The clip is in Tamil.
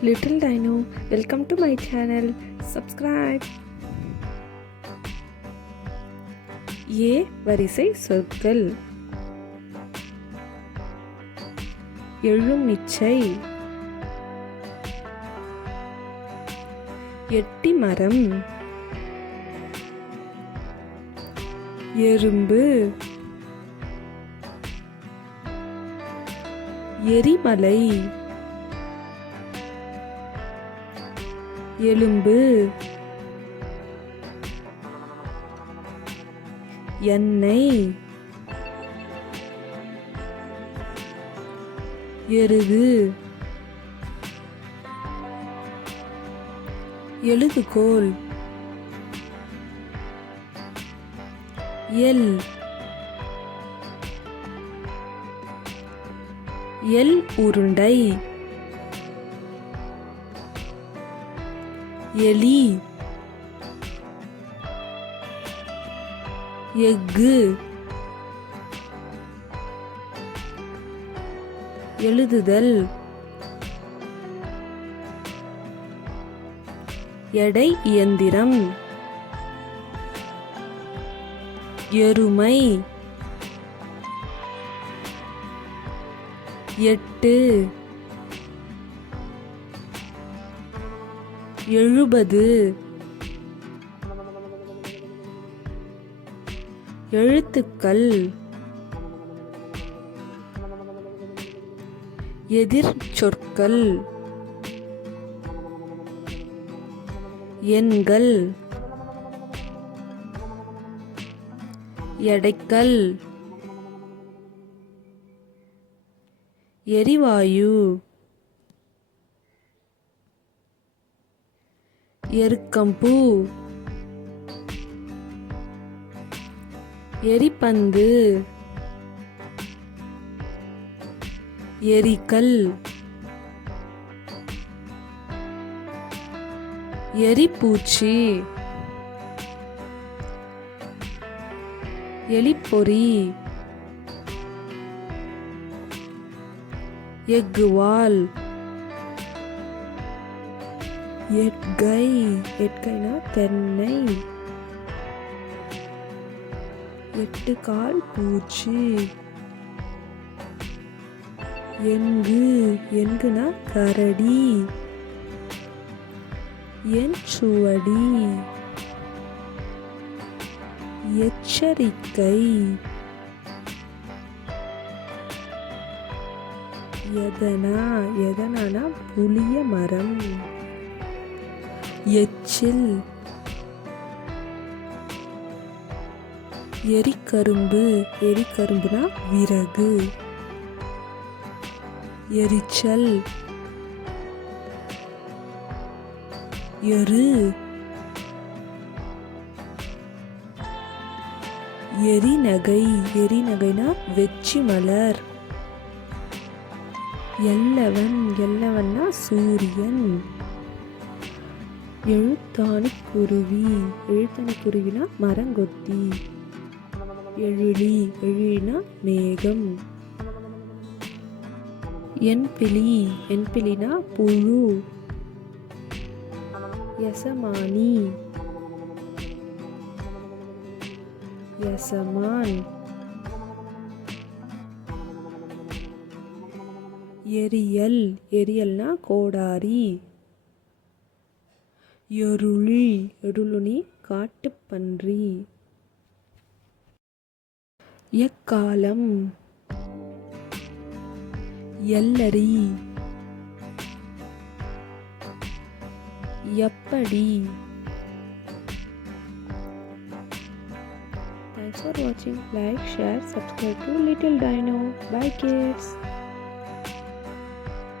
Little Dino, welcome to my channel. Subscribe. ஏ வரிசை சொற்கள். எழுமிச்சை, எட்டி மரம், எறும்பு, எரிமலை, எலும்பு, எண்ணெய், எருது, எழுதுகோல், எல், எல் உருண்டை, எலி, எஃகு, எழுதுதல், எடை இயந்திரம், எருமை, எட்டு, எழுபது, எழுத்துக்கள், எதிர் சொற்கள், எண்கள், எடைக்கல், எரிவாயு, எருக்கம்பூ, எரிபந்து, எரிகல், எரிப்பூச்சி, எலிப்பொறி, எஃகுவால், எட்கை, எட்கைனா தென்னை, எட்டுக்கால் பூச்சி, எண்கு, எண்குனா கரடி, எஞ்சுவடி, எச்சரிக்கை, எதனா, எதனானா புளிய மரம், எச்சில், எரிக்கரும்பு, எரிக்கரும்புனா விறகு, எரிச்சல், எரு, எரிநகை, எரிநகைனா வெற்றி மலர், எல்லவன், எல்லவன்னா சூரியன், எழுத்தாணிக்குருவி, எழுத்தாணிக்குருவினா மரங்கொத்தி, எழிலி, எழிலினா மேகம், என்பிலி, என்பிலினா புழு, எசமானி, எசமான், எரியல், எரியல்னா கோடாரி, எருளி, எருளுனி காட்டுப்பன்றி, எக்காலம், எல்லரி, எப்படி. Thanks for watching. Like, share, subscribe to Little Dino. Bye kids.